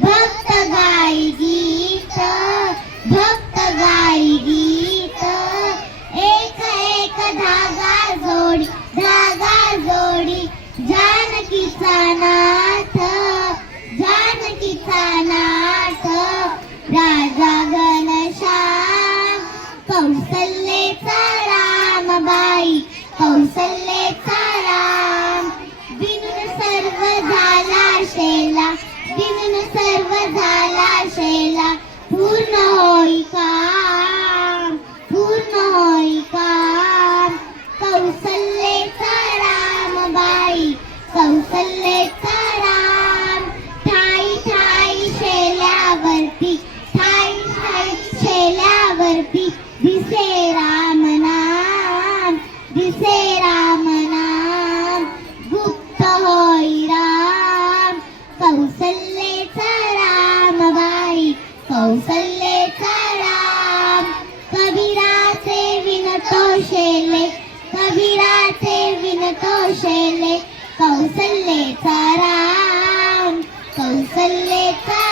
भक्त गाई गीत भक्त गाई गीत. एक एक धागा जोडी धागा जोडी जानकीचा नाथ जानकीचा नाथ राजा घनश्याम कौसल्येचा रामबाई कौसल्येचा राम. बिनुन सर्व झाला शेला सर्व झाला शेला. पूर्ण होई काम पूर्ण होई काम. कौसल्येचा राम बाई कौसल्येचा राम. ठाई ठाई शेल्यावरती ठाई ठाई शेल्यावरती दिसे राम नाम दिसे कौसल्येचा राम कबीराचे विनतो शेले। कबीराचे विनतो शेले। कौसल्येचा राम कौसल्येचा